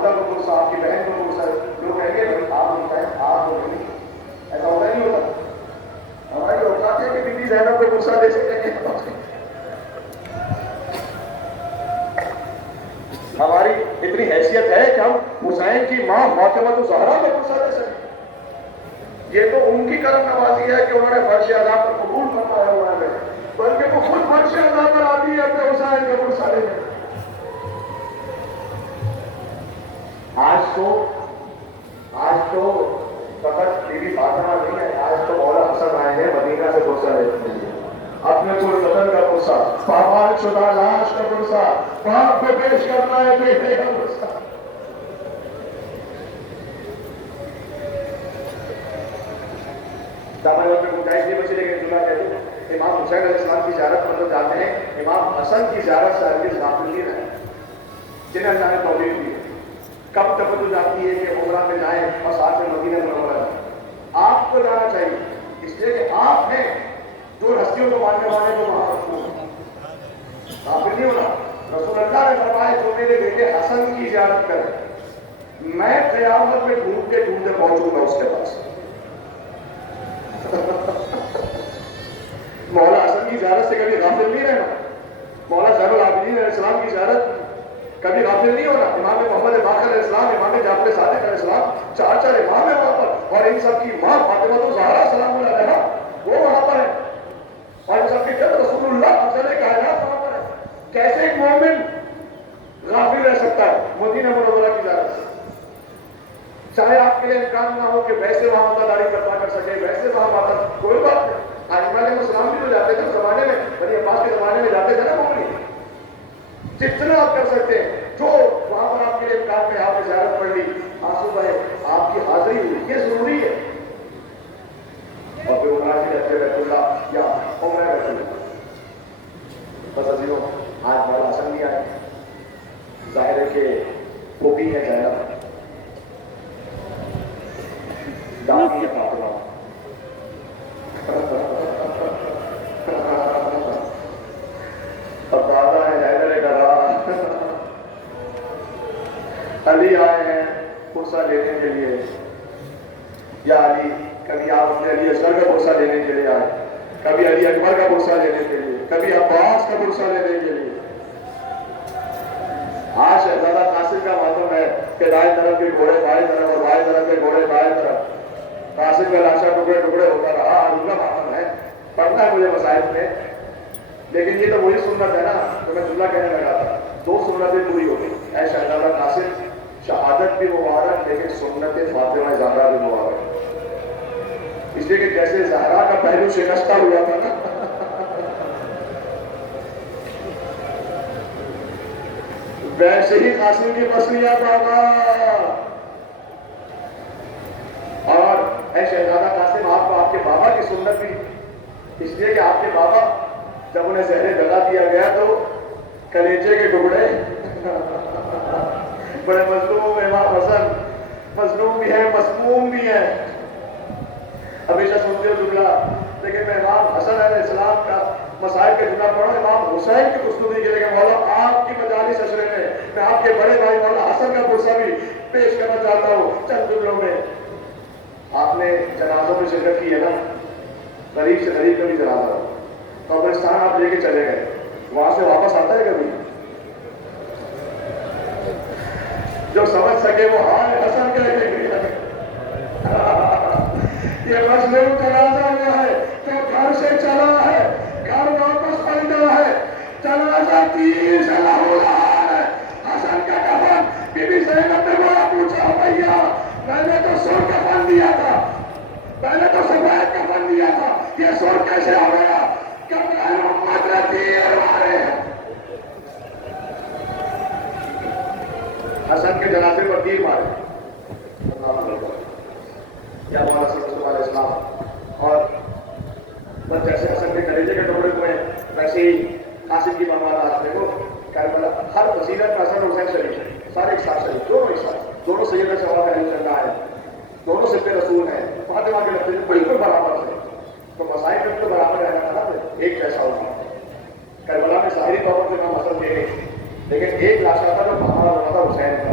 والدہ کو غصہ، آپ کی بہن کو غصہ، لوگ کہیں گے بھائی آپ نہیں کہیں، آپ ہو نہیں، ایسا ہوتا نہیں ہوتا؟ ہماری اوقات ہے کہ بیوی زینب کو غصہ دے سکتے ہیں؟ ہماری اتنی حیثیت ہے کہ ہم حسین کی ماں فاطمہ الزہرا کو غصہ دے سکیں؟ یہ تو ان کی کرم نوازی ہے کہ انہوں نے فرش اعلیٰ پر قبول فرمایا ہوا ہے، بلکہ وہ خود فرش اعلیٰ پر آتی ہے اپنے حسین کو غصہ دینے۔ آج تو فقط بیوی فاطمہ نہیں ہے، آج تو مولا حسن آئے ہیں مدینہ سے غصہ دینے، اپنے پرقتل کا غصہ، پامال شدہ لاش کا غصہ، باپ کو پیش کرنا ہے بیٹے کا غصہ۔ دامن وقت میں گنجائش نہیں بچی، لیکن جملہ کہہ دوں، امام حسین علیہ السلام کی زیارت پر لوگ جاتے ہیں، امام حسن کی زیارت سے ہرگز غافل نہیں رہے، جنہیں اللہ نے توفیق دی۔ کب توجہ جاتی ہے کہ عمرہ میں جائیں اور ساتھ میں مدینہ منورہ جائیں؟ آپ کو جانا چاہیے، اس لیے کہ آپ ہیں جو ہستیوں کو ماننے والے کو وہاں رکھو، غافل نہیں ہونا۔ رسول اللہ نے فرمایا جو میرے بیٹے حسن کی زیارت کرے، میں قیامت میں ڈھونڈتے ڈھونڈتے پہنچوں گا اس کے پاس۔ مولا حسن کی زیارت سے کبھی غافل نہیں رہنا، مولا زین العابدین علیہ السلام کی زیارت کبھی غافل نہیں ہونا، امام محمد باقر علیہ السلام، امام جعفر صادق علیہ السلام، چار چار امام ہیں وہاں پر، اور ان سب کی ماں فاطمہ الزہرا سلام اللہ علیہا وہ وہاں پر ہے، اور ان سب کے جد رسول اللہ افضل کائنات وہاں پر ہے۔ کیسے ایک مومن غافل رہ سکتا ہے مدینہ منورہ کی زیارت سے؟ چاہے آپ کے لیے امکان نہ ہو کہ ویسے وہاں وفاداری برپا کر سکے، ویسے وہاں واپس، کوئی بات نہیں۔ ائمہ علیہ السلام بھی تو جاتے تھے اس زمانے میں، بنی عباس کے زمانے میں جاتے تھے نا مولوی۔ جتنا آپ کر سکتے ہیں، جو وہاں پر آپ کے لیے امکان میں آپ نے زیارت پڑھ لی، آنسو بہے، آپ کی حاضری ہوئی، یہ ضروری ہے۔ اور پھر عمرہ کی رہتے بیت اللہ یا عمرہ بیت اللہ۔ بس عزیزوں، آج مولا حسن بھی آئے، ظاہر ہے کہ وہ بھی ہے زینب، دامی ہے فاطمہ، اب دادا ہے حیدر کرا، علی آئے ہیں قرصہ لینے کے لیے، یا علی، کبھی آپ اپنے علی اصغر کا قرصہ لینے کے لیے آئے، کبھی علی اکبر کا قرصہ لینے کے لیے، کبھی عباس کا قرصہ لینے کے لیے۔ آج شہزادہ قاسم کا ماتم ہے کہ دائیں طرف کے گھوڑے بائیں طرف اور بائیں طرف کے گھوڑے بائیں طرف، قاسم کا لاشا ٹکڑے ٹکڑے ہوتا رہا، ان کا ماتم ہے، پڑھنا ہے مجھے مصائب میں، لیکن یہ تو وہی سنت ہے نا جو میں جملہ کہنے لگا تھا، دو سنتیں پوری ہو گئی۔ اے شہزادہ قاسم، شہادت بھی مبارک، لیکن سنت فاطمہ زہرا بھی مبارک، اس لیے کہ جیسے زہرا کا پہلو شکستہ ہوا تھا نا، ویسے ہی قاسم کی پسلیاں بابا۔ اور اے شہزادہ قاسم، آپ کو آپ کے بابا کی سنت بھی، اس لیے کہ آپ کے بابا جب انہیں زہر دگا دیا گیا تو کلیجے کے ٹکڑے بڑے مظلوم، امام حسن مظلوم بھی ہیں، مسموم بھی ہیں، ہمیشہ سنتے ہو جملہ، لیکن میں امام حسن علیہ السلام کا مسائل کا جملہ پڑھا، امام حسین کی گفتگو کے لیے کہ مولا آپ کی مجالس اشرے میں آپ کے بڑے بھائی مولا حسن کا قرصہ بھی پیش کرنا چاہتا ہوں چند جملوں میں۔ آپ نے جنازوں میں شرکت کی ہے نا، غریب سے غریب کا بھی جنازہ ہو، قبرستان آپ لے کے چلے گئے، وہاں سے واپس آتا ہے کبھی؟ جو سمجھ سکے وہ ہائے حسن کہہ کے یہ مظلوم جنازہ ہوا ہے، جو گھر سے چلا ہے، گھر واپس پلٹا ہے، جنازہ 30 ہے، حسن کا کفن بی بی زینب نے بڑا پوچھا، بھیا میں نے تو سر کفن دیا تھا، میں نے تو سفید کفن دیا تھا، یہ سر کیسے ہو گیا؟ کہ محمد نے تیر مارے۔ حسن کے جنازے پر تیر مارے، یا ہمارا صلی اللہ علیہ السلام، اور بس جیسے حسن کے کلیجے کے ٹکڑے ہوئے ویسے ہی قاسم کی ممالات دیکھو، کربلا ہر فضیلت میں حسن حسین شریف، سارے ایک ساتھ شریف، دونوں ایک ساتھ، دونوں سیدنا شواب علیہ اللہ ہے، دونوں سب کے رسول ہیں، فاطمہ کے لفظ بالکل برابر تھے، تو مسائل میں تو برابر رہنا تھا، ایک جیسا ہوگا۔ کربلا میں ظاہری طور پر امام حسن تھے، لیکن ایک لاشا تھا جو بہار ہوا تھا حسین کا،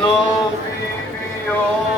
No,